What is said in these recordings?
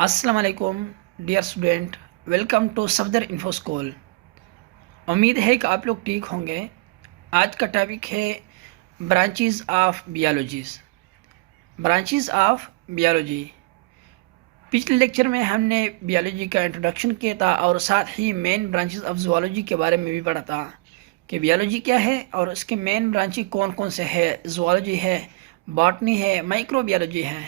السلام علیکم dear student, welcome to Safdar info school. امید ہے کہ آپ لوگ ٹھیک ہوں گے۔ آج کا ٹاپک ہے branches of biologies. Branches of biology, پچھلے لیکچر میں ہم نے بیالوجی کا انٹروڈکشن کیا تھا اور ساتھ ہی مین برانچز آف زوالوجی کے بارے میں بھی پڑھا تھا کہ بیالوجی کیا ہے اور اس کے مین برانچ کون کون سے ہے۔ زوالوجی ہے، باٹنی ہے، مائکرو بیالوجی ہے۔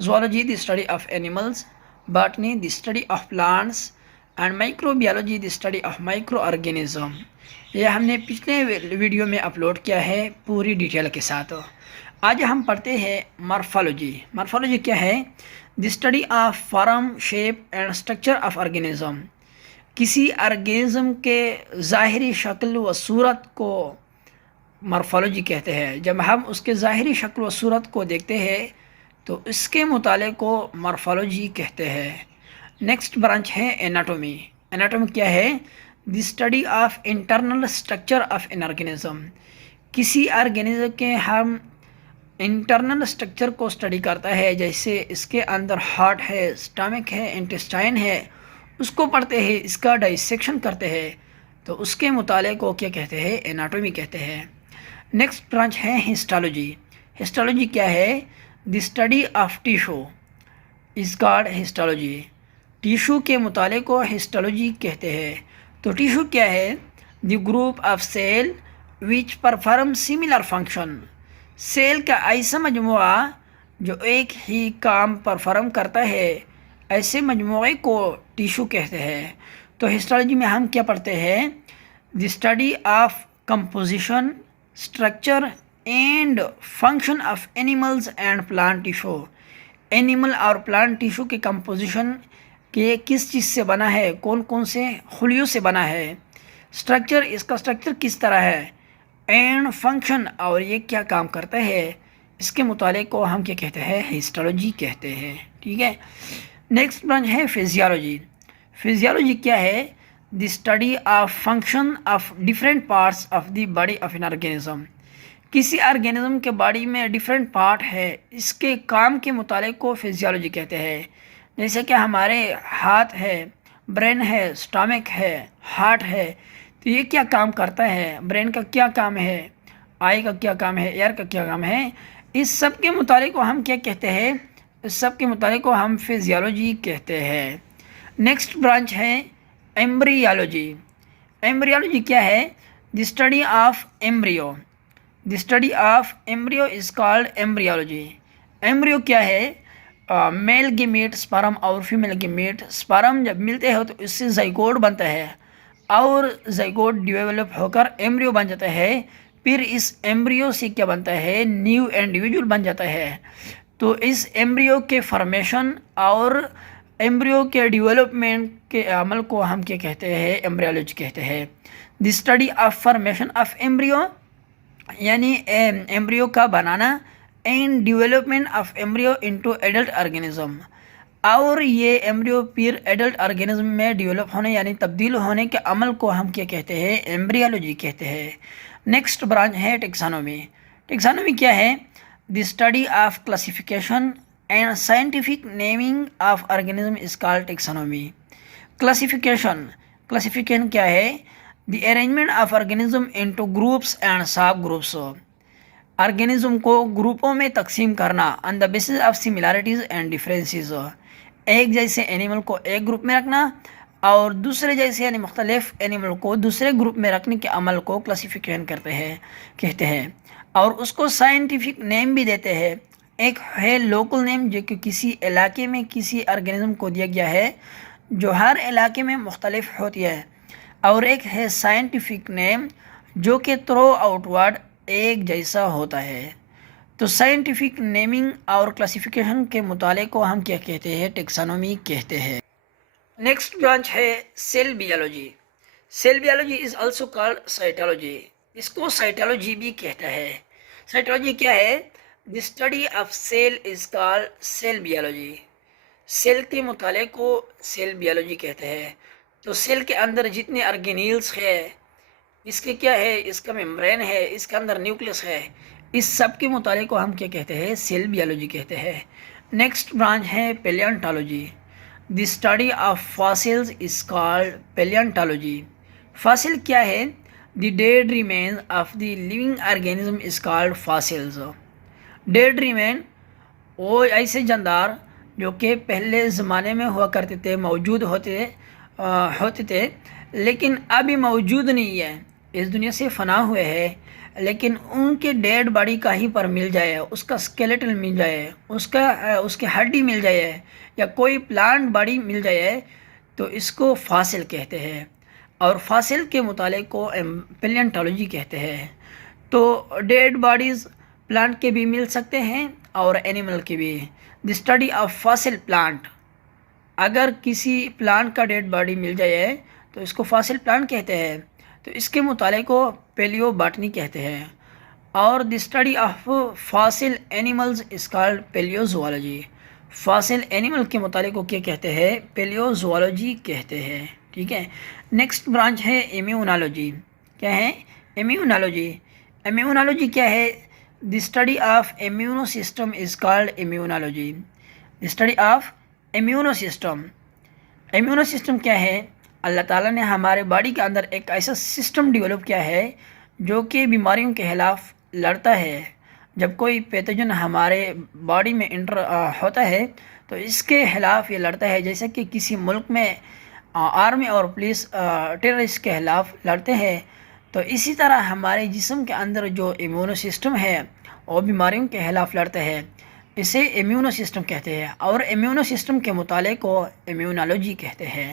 Zoology the study of animals, botany the study of plants, and micro biology the study of micro organism. یہ ہم نے پچھلے ویڈیو میں اپلوڈ کیا ہے پوری ڈیٹیل کے ساتھ۔ آج ہم پڑھتے ہیں مارفالوجی۔ مارفالوجی کیا ہے؟ The study of form, shape and structure of organism. کسی آرگینزم کے ظاہری شکل و صورت کو مارفالوجی کہتے ہیں۔ جب ہم اس کے ظاہری شکل و صورت کو دیکھتے ہیں تو اس کے مطالعے کو مارفالوجی کہتے ہیں۔ نیکسٹ برانچ ہے اناٹومی۔ اناٹومی کیا ہے؟ The study of internal structure of an organism. کسی آرگینزم کے ہم انٹرنل اسٹرکچر کو اسٹڈی کرتا ہے، جیسے اس کے اندر ہارٹ ہے، اسٹامک ہے، انٹسٹائن ہے، اس کو پڑھتے ہیں، اس کا ڈائسیکشن کرتے ہیں، تو اس کے مطالعے کو کیا کہتے ہیں؟ اناٹومی کہتے ہیں۔ نیکسٹ برانچ ہے ہسٹالوجی۔ ہسٹالوجی کیا ہے؟ The study of tissue is called histology. Tissue کے مطالعے کو ہسٹالوجی کہتے ہیں۔ تو ٹیشو کیا ہے؟ The group of cell which perform similar function. Cell کا ایسا مجموعہ جو ایک ہی کام پرفارم کرتا ہے، ایسے مجموعے کو ٹیشو کہتے ہیں۔ تو ہسٹالوجی میں ہم کیا پڑھتے ہیں؟ The study of composition, structure and function of animals and plant tissue. Animal اور پلانٹ ٹیشو کے کمپوزیشن کے کس چیز سے بنا ہے، کون کون سے خلیوں سے بنا ہے، اسٹرکچر، اس کا اسٹرکچر کس طرح ہے، اینڈ فنکشن، اور یہ کیا کام کرتا ہے، اس کے مطالعے کو ہم کیا کہتے ہیں؟ ہسٹالوجی کہتے ہیں۔ ٹھیک ہے۔ نیکسٹ برانچ ہے فزیالوجی۔ فزیالوجی کیا ہے؟ The study of function of different parts of the body of an organism. کسی آرگینزم کے باڈی میں ڈفرینٹ پارٹ ہے، اس کے کام کے مطالعے کو فزیالوجی کہتے ہیں۔ جیسے کہ ہمارے ہاتھ ہے، برین ہے، اسٹامک ہے، ہارٹ ہے، تو یہ کیا کام کرتا ہے، برین کا کیا کام ہے، آئی کا کیا کام ہے، ایئر کا کیا کام ہے، اس سب کے مطالعے کو ہم کیا کہتے ہیں؟ اس سب کے مطالعے کو ہم فزیالوجی کہتے ہیں۔ نیکسٹ برانچ ہے ایمبریالوجی۔ ایمبریالوجی کیا ہے؟ The study of embryo. The study of embryo is called embryology. Embryo کیا ہے؟ میل گیمیٹ اسپرم اور فیمیل گیمیٹ اسپرم جب ملتے ہیں تو اس سے زائگوٹ بنتا ہے، اور زائگوٹ ڈیولپ ہو کر ایمبریو بن جاتا ہے۔ پھر اس ایمبریو سے کیا بنتا ہے؟ نیو انڈیویجول بن جاتا ہے۔ تو اس ایمبریو کے فارمیشن اور ایمبریو کے ڈیولپمنٹ کے عمل کو ہم کیا کہتے ہیں؟ ایمبریالوجی کہتے ہیں۔ The study of formation of embryo, یعنی ایمبریو کا بنانا، and development of embryo into adult organism, اور یہ ایمبریو پھر ایڈلٹ آرگینزم میں ڈیولپ ہونے یعنی تبدیل ہونے کے عمل کو ہم کیا کہتے ہیں؟ ایمبریالوجی کہتے ہیں۔ نیکسٹ برانچ ہے ٹیکسانومی۔ ٹیکسانومی کیا ہے؟ The study of classification and scientific naming of organism is called taxonomy. Classification کیا ہے؟ The arrangement of organism into groups and sub groups. Organism کو گروپوں میں تقسیم کرنا on the basis of similarities and differences. ایک جیسے اینیمل کو ایک گروپ میں رکھنا اور دوسرے جیسے یعنی مختلف اینیمل کو دوسرے گروپ میں رکھنے کے عمل کو کلاسیفیکیشن کہتے ہیں، اور اس کو سائنٹیفک نیم بھی دیتے ہیں۔ ایک ہے لوکل نیم، جو کہ کسی علاقے میں کسی آرگینزم کو دیا گیا ہے جو ہر علاقے میں مختلف ہوتی ہے، اور ایک ہے سائنٹیفک نیم جو کہ تھرو آؤٹ ورڈ ایک جیسا ہوتا ہے۔ تو سائنٹیفک نیمنگ اور کلاسیفیکیشن کے مطالعے کو ہم کیا کہتے ہیں؟ ٹیکسانومی کہتے ہیں۔ نیکسٹ برانچ ہے cell biology. Cell biology is also called cytology. اس کو سائٹالوجی بھی کہتا ہے۔ سائٹالوجی کیا ہے؟ The study of cell is called cell biology. Cell کے مطالعے کو سیل بیالوجی کہتے ہیں۔ تو سیل کے اندر جتنے آرگینیلز ہے، اس کے کیا ہے؟ اس کا ممبرین ہے، اس کے اندر نیوکلس ہے، اس سب کے مطالعے کو ہم کیا کہتے ہیں؟ سیل بیالوجی کہتے ہیں۔ نیکسٹ برانچ ہے paleontology. The study of fossils is called paleontology. Fossil کیا ہے؟ The dead remains of the living organism is called fossils. Dead remain وہ ایسے جاندار جو کہ پہلے زمانے میں ہوا کرتے تھے، موجود ہوتے تھے لیکن ابھی موجود نہیں ہے، اس دنیا سے فنا ہوئے ہیں، لیکن ان کے ڈیڈ باڈی کا ہی پر مل جائے، اس کا اسکیلیٹل مل جائے، اس کی ہڈی مل جائے یا کوئی پلانٹ باڈی مل جائے تو اس کو فاسل کہتے ہیں، اور فاسل کے مطالعے کو پیلیونٹالوجی کہتے ہیں. تو ڈیڈ باڈیز پلانٹ کے بھی مل سکتے ہیں اور اینیمل کے بھی. The study of fossil plant, اگر کسی پلانٹ کا ڈیڈ باڈی مل جائے تو اس کو فاسل پلانٹ کہتے ہیں، تو اس کے مطالعے کو پیلیو باٹنی کہتے ہیں. اور the study of fossil animals is called paleozoology. Fossil animal کے مطالعے کو کیا کہتے ہیں؟ پیلیو زوالوجی کہتے ہیں. ٹھیک ہے. نیکسٹ برانچ ہے امیونالوجی. کیا ہے؟ امیونالوجی. امیونالوجی کیا ہے؟ The study of immuno system is called immunology. The study of immuno system. Immuno system کیا ہے؟ اللہ تعالیٰ نے ہمارے باڈی کے اندر ایک ایسا سسٹم ڈیولپ کیا ہے جو کہ بیماریوں کے خلاف لڑتا ہے. جب کوئی پیتھوجن ہمارے باڈی میں انٹر ہوتا ہے تو اس کے خلاف یہ لڑتا ہے. جیسے کہ کسی ملک میں آرمی اور پولیس ٹیررسٹ کے خلاف لڑتے ہیں، تو اسی طرح ہمارے جسم کے اندر جو امیونو سسٹم ہے وہ بیماریوں کے خلاف لڑتا ہے. اسے امیونو سسٹم کہتے ہیں، اور امیونو سسٹم کے مطالعے کو امیونالوجی کہتے ہیں.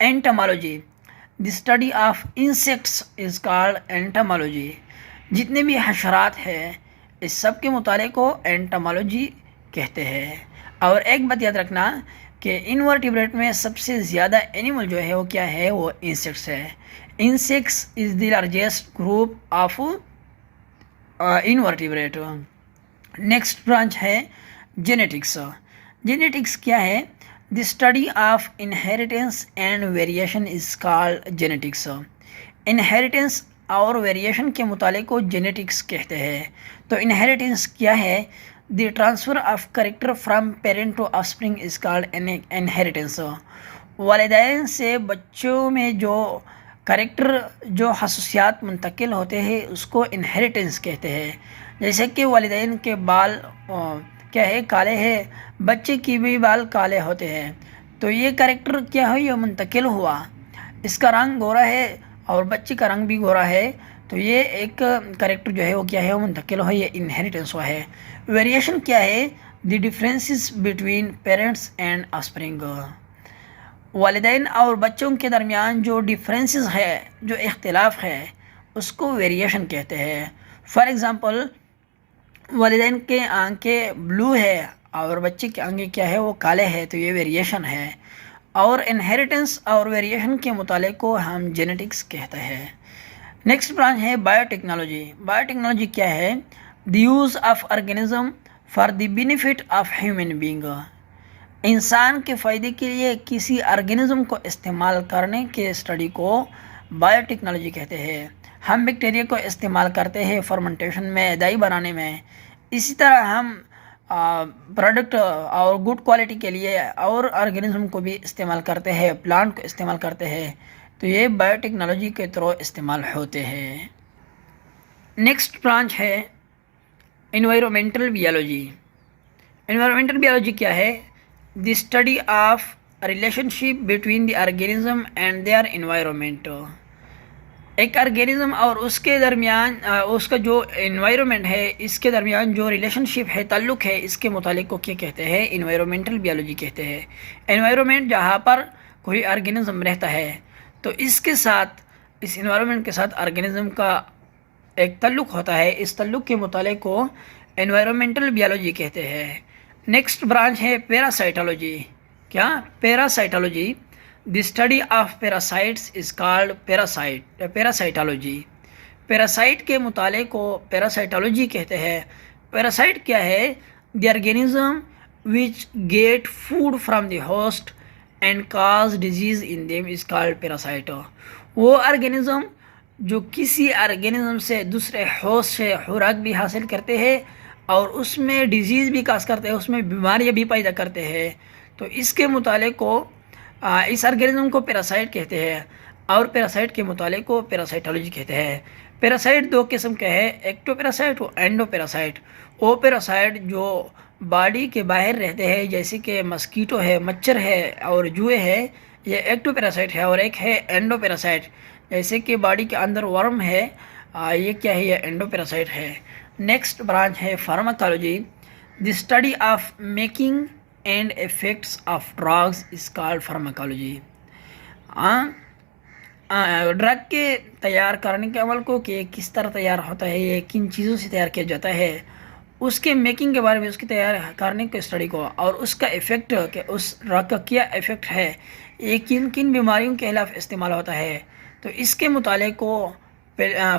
Entomology. The study of insects is called entomology. جتنے بھی حشرات ہیں اس سب کے مطالعے کو اینٹامالوجی کہتے ہیں. اور ایک بات یاد رکھنا کہ انورٹیبریٹ میں سب سے زیادہ اینیمل جو ہے وہ کیا ہے؟ وہ انسیکٹس ہے. Insects is the largest group of invertebrate. Next branch ہے جینیٹکس. جینیٹکس کیا ہے؟ The study of inheritance and variation is called genetics. Inheritance اور ویریشن کے مطالعے کو جینیٹکس کہتے ہیں. تو انہیریٹنس کیا ہے؟ The transfer of character from parent to offspring is called inheritance. والدین سے بچوں میں جو کریکٹر، جو خصوصیات منتقل ہوتے ہیں اس کو انہیریٹنس کہتے ہیں. جیسے کہ والدین کے بال کیا ہے؟ کالے ہیں، بچے کی بھی بال کالے ہوتے ہیں، تو یہ کریکٹر کیا ہے؟ یہ منتقل ہوا. اس کا رنگ گورا ہے اور بچے کا رنگ بھی گورا ہے، تو یہ ایک کریکٹر جو ہے وہ کیا ہے؟ وہ منتقل ہوا، یہ انہیریٹنس ہوا ہے. ویریشن کیا ہے؟ دی ڈفرینسز بٹوین پیرنٹس اینڈ آفسپرنگ. والدین اور بچوں کے درمیان جو ڈفرینسز ہے، جو اختلاف ہے، اس کو ویریشن کہتے ہیں. فار ایگزامپل، والدین کے آنکھیں بلو ہے اور بچے کے آنکھیں کیا ہے؟ وہ کالے ہیں، تو یہ ویریشن ہے. اور انہیریٹنس اور ویریشن کے مطالعے کو ہم جینیٹکس کہتے ہیں. نیکسٹ برانچ ہے بایو ٹیکنالوجی. بایو ٹیکنالوجی کیا ہے؟ The use of organism for the benefit of human being. انسان کے فائدے کے لیے کسی آرگینزم کو استعمال کرنے کے اسٹڈی کو بایو ٹیکنالوجی کہتے ہیں. ہم بیکٹیریا کو استعمال کرتے ہیں فرمنٹیشن میں، دہی بنانے میں. اسی طرح ہم پروڈکٹ اور گڈ کوالٹی کے لیے اور آرگینزم کو بھی استعمال کرتے ہیں، پلانٹ کو استعمال کرتے ہیں، تو یہ بایو ٹیکنالوجی کے تھرو استعمال ہوتے ہیں. نیکسٹ برانچ ہے انوائرمنٹل بیالوجی. انوائرمنٹل بیالوجی کیا ہے؟ The study of relationship between the organism and their environment. ایک آرگینزم اور اس کے درمیان اس کا جو انوائرمنٹ ہے، اس کے درمیان جو ریلیشن شپ ہے، تعلق ہے، اس کے متعلق کو کیا کہتے ہیں؟ انوائرمنٹل بیالوجی کہتے ہیں. انوائرمنٹ جہاں پر کوئی آرگینزم رہتا ہے تو اس کے ساتھ، اس انوائرمنٹ کے ساتھ آرگینزم کا ایک تعلق ہوتا ہے، اس تعلق کے مطالعے کو انوائرمنٹل بیالوجی کہتے ہیں. نیکسٹ برانچ ہے پیراسائٹولوجی. کیا؟ Parasitology. The study of parasites is called parasitology. Parasite کے مطالعے کو پیراسائٹولوجی کہتے ہیں. پیراسائٹ کیا ہے؟ The organism which get food from the host and cause disease in them is called parasite. وہ آرگینزم جو کسی آرگینزم سے، دوسرے ہوسٹ سے خوراک بھی حاصل کرتے ہیں اور اس میں ڈیزیز بھی کاز کرتے ہیں، اس میں بیماریاں بھی پیدا کرتے ہیں، تو اس کے مطالعے کو اس آرگینزم کو پیراسائٹ کہتے ہیں، اور پیراسائٹ کے مطالعے کو پیراسائٹولوجی کہتے ہیں۔ پیراسائٹ دو قسم کے ہیں، ایکٹو پیراسائٹ اور اینڈو پیراسائٹ۔ وہ پیراسائٹ جو باڈی کے باہر رہتے ہیں جیسے کہ مسکیٹو ہے، مچھر ہے اور جوئے ہے، یہ ایکٹو پیراسائٹ ہے، اور ایک ہے اینڈو پیراسائٹ جیسے کہ باڈی کے اندر ورم ہے، یہ کیا ہے، یہ اینڈو پیراسائٹ ہے۔ نیکسٹ برانچ ہے pharmacology. The study of making and effects of drugs is called pharmacology. Drug کے تیار کرنے کے عمل کو کہ کس طرح تیار ہوتا ہے، یہ کن چیزوں سے تیار کیا جاتا ہے، اس کے میکنگ کے بارے میں، اس کی تیار کرنے کے اسٹڈی کو، اور اس کا ایفیکٹ کہ اس ڈرگ کا کیا ایفیکٹ ہے، یہ کن کن بیماریوں کے خلاف استعمال ہوتا ہے، تو اس کے مطالعے کو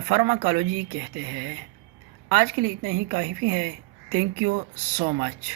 فارماکالوجی کہتے ہیں۔ آج کے لیے اتنا ہی کافی ہے۔ Thank you so much.